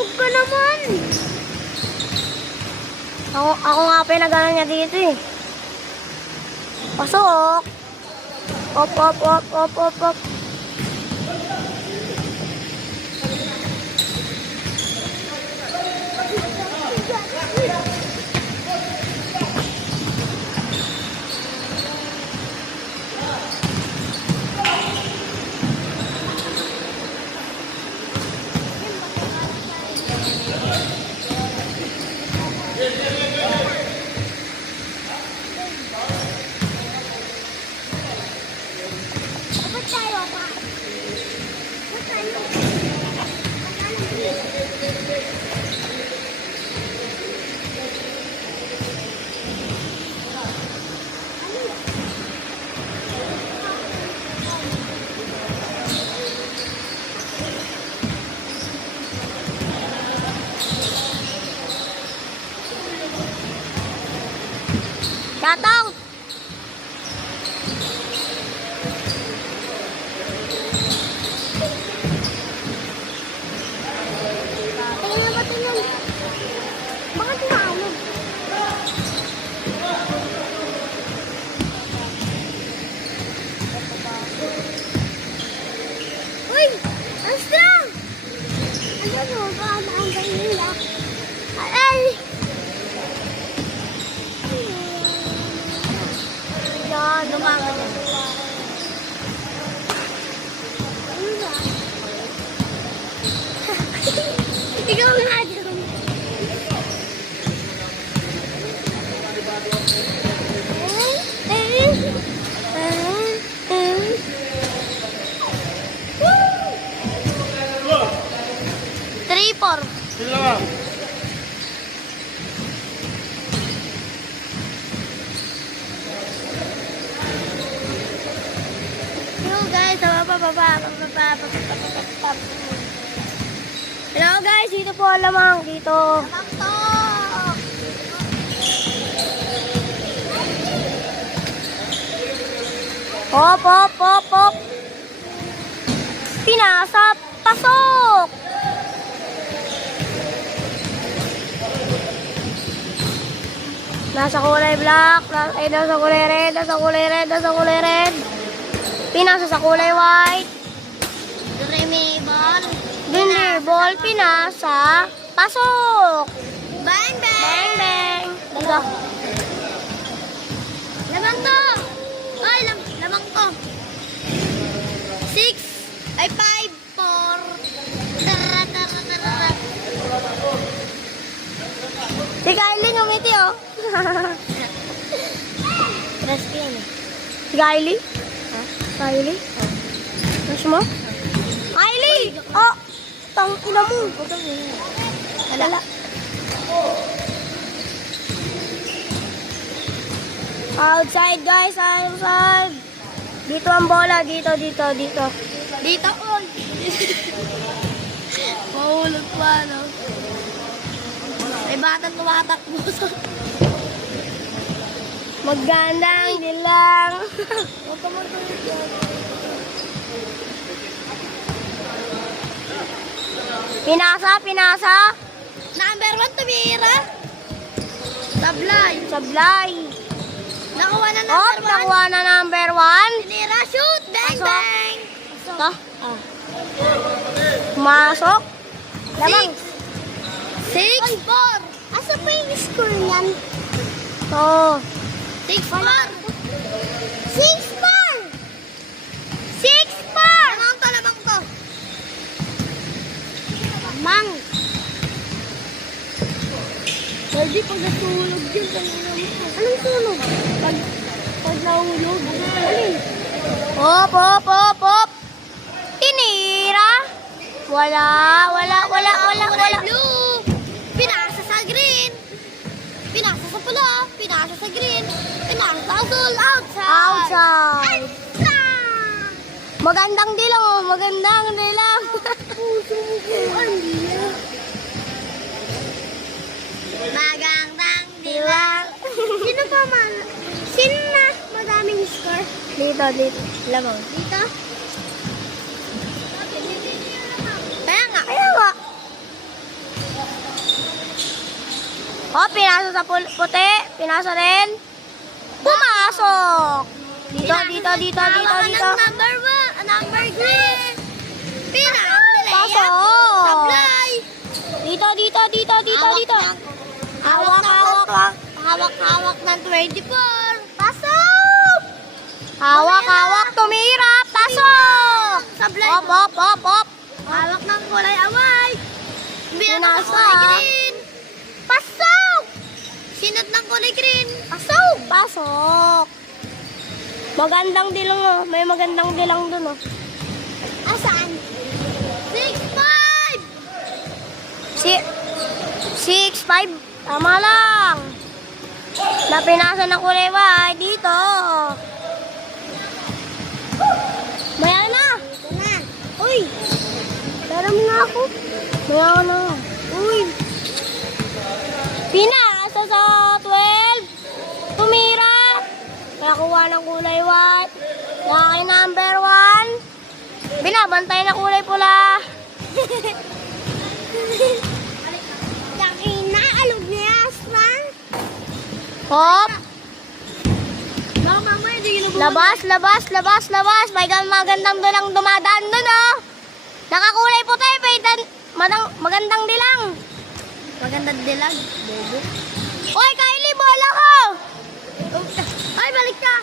Pasok ka naman. Ako nga pinagano niya dito eh. Pasok. Op, op, op, op, op, op. Shout out! Tingnan ba tingnan? Bakit tinaalog? Uy! Ang strong! Ano mo ba? Ang ganyan lang. Ay! Yan, lumaga na. Ikaw nga dyan. Three, four. Sila. Hello guys, dito po alamang dito. Hop, hop, hop, hop. Pinasa, pasok. Nasa kulay black, nasa kulay red, nasa kulay red, nasa kulay red. Pinasa sa kulay white. Dinner ball, pinasa, pasok. Bang, bang. Bang, bang. Dito. Lamang to. Ay, lamang to. 6, ay 5, 4. Tara, tara, tara. Si Kylie ngumiti oh. Rest yan eh. Si Kylie? Ha? Kylie? Mas mo? Kylie! Oh! Tang ina mo. Wala. Outside guys, outside. Dito ang bola, dito. Dito on. Mahulog pa, no? May batang tumatakbo. Magandang nilang. Huwag ka magtulit yan. Pinasa. Number 1 tumira. Sablay. Nakuha na number 1. Nakuha na number 1. Tinira, shoot, bang, bang. Ito? Masok. Lamang. 6, 4. Asa pa yung score niyan? Ito. 6, 4. 6, 4. 6, 4. Lamang to. Mang. Pwede pag natulog din kanina mo. Anong tulog? Pag nahulog. Alin? Hop. Tinira. Wala. Blue. Pinasa sa green. Pinasa sa pula. Pinasa sa green. Pinasa sa azul. Outside. Magandang dilang. Magandang dilang. Sino pa man? Sino na madaming score? Dito. Lamang. Dito? Kaya nga. Oh, pinasa sa puti. Pinasa rin. Pumasok. Dito. Hawakan ng number green. Pasok. Sablay. Dito. Hawak ng 24. Pasok. Hawak. Tumira. Pasok. Sablay. Op. Hawak ng kulay away. Binasa ng Pinasa. kulay green. Pasok. Sinat ng kulay green. Pasok. Magandang dilang oh. May magandang dilang dun oh. Asaan? 6-5. 6-5. Tama lang. Napinasa ng kulay white dito. Maya na. Uy. Daram na ako. Maya na. Uy. Pinasa sa 12. Tumira. Nakuha ng kulay white. Nakay number 1. Binabantay na kulay pula. Yakin na, alog niya, Aslan. Hop. Baka mamaya di ginubuhan. Labas. May magandang dilang dumadaan dun, oh. Nakakulay puti, magandang dilang. Magandang dilag. Bobo. Oy, Kylie, bola ko! Ay, balik ka.